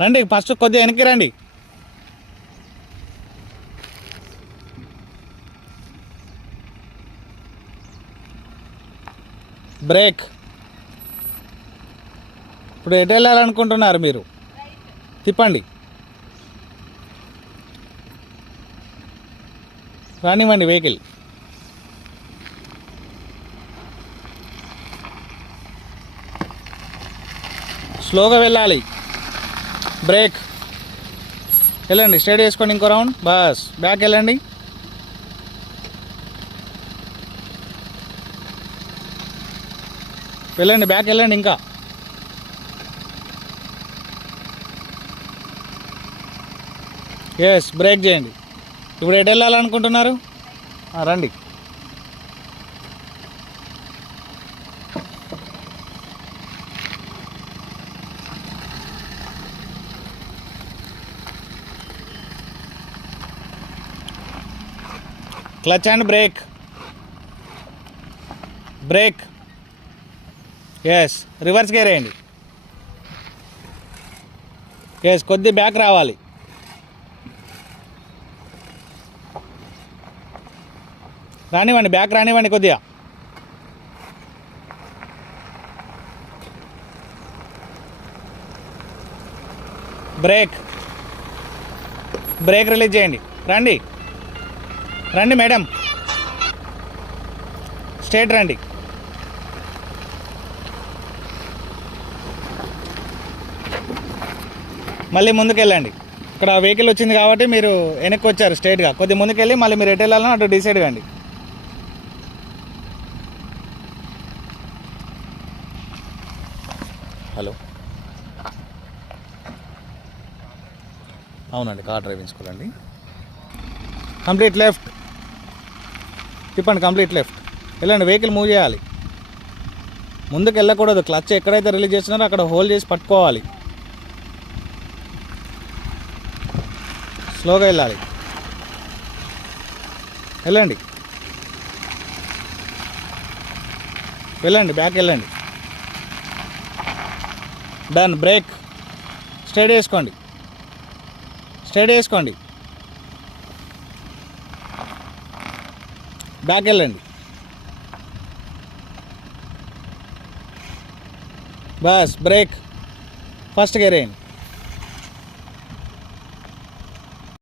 రండి, ఫస్ట్ కొద్దిగా వెనక్కి రండి. బ్రేక్. ఇప్పుడు ఎటు వెళ్ళాలనుకుంటున్నారు మీరు? తిప్పండి. రానివ్వండి వెహికల్. స్లోగా వెళ్ళాలి. బ్రేక్. వెళ్ళండి, స్ట్రైట్ వేసుకోండి, ఇంకో రౌండ్. బస్ బ్యాక్ వెళ్ళండి. వెళ్ళండి, బ్యాక్ వెళ్ళండి ఇంకా. ఎస్, బ్రేక్ చేయండి. ఇప్పుడు ఎటు వెళ్ళాలనుకుంటున్నారు? రండి. Clutch and brake. Brake. Yes, reverse gear వేయండి. ఎస్, కొద్ది బ్యాక్ రావాలి. రానివ్వండి, బ్యాక్ రానివ్వండి కొద్దిగా. బ్రేక్. బ్రేక్ రిలీజ్ చేయండి. రండి, రండి మేడం, స్ట్రైట్ రండి. మళ్ళీ ముందుకు వెళ్ళండి. ఇక్కడ వెహికల్ వచ్చింది కాబట్టి మీరు వెనక్కి వచ్చారు స్ట్రైట్గా. కొద్ది ముందుకు వెళ్ళి మళ్ళీ మీరు ఎటు వెళ్ళాలని అటు డిసైడ్ కండి. హలో, అవునండి, కార్ డ్రైవింగ్ స్కూల్ అండి. కంప్లీట్ లెఫ్ట్ తిప్పండి, కంప్లీట్ లెఫ్ట్ వెళ్ళండి. వెహికల్ మూవ్ చేయాలి, ముందుకు వెళ్ళకూడదు. క్లచ్ ఎక్కడైతే రిలీజ్ చేస్తున్నారో అక్కడ హోల్డ్ చేసి పట్టుకోవాలి. స్లోగా వెళ్ళాలి. వెళ్ళండి, వెళ్ళండి, బ్యాక్ వెళ్ళండి. డన్. బ్రేక్. స్ట్రైట్ వేసుకోండి, స్ట్రైట్ వేసుకోండి. బ్యాక్ వెళ్ళండి. Bus break. ఫస్ట్ గేర్ వేయండి.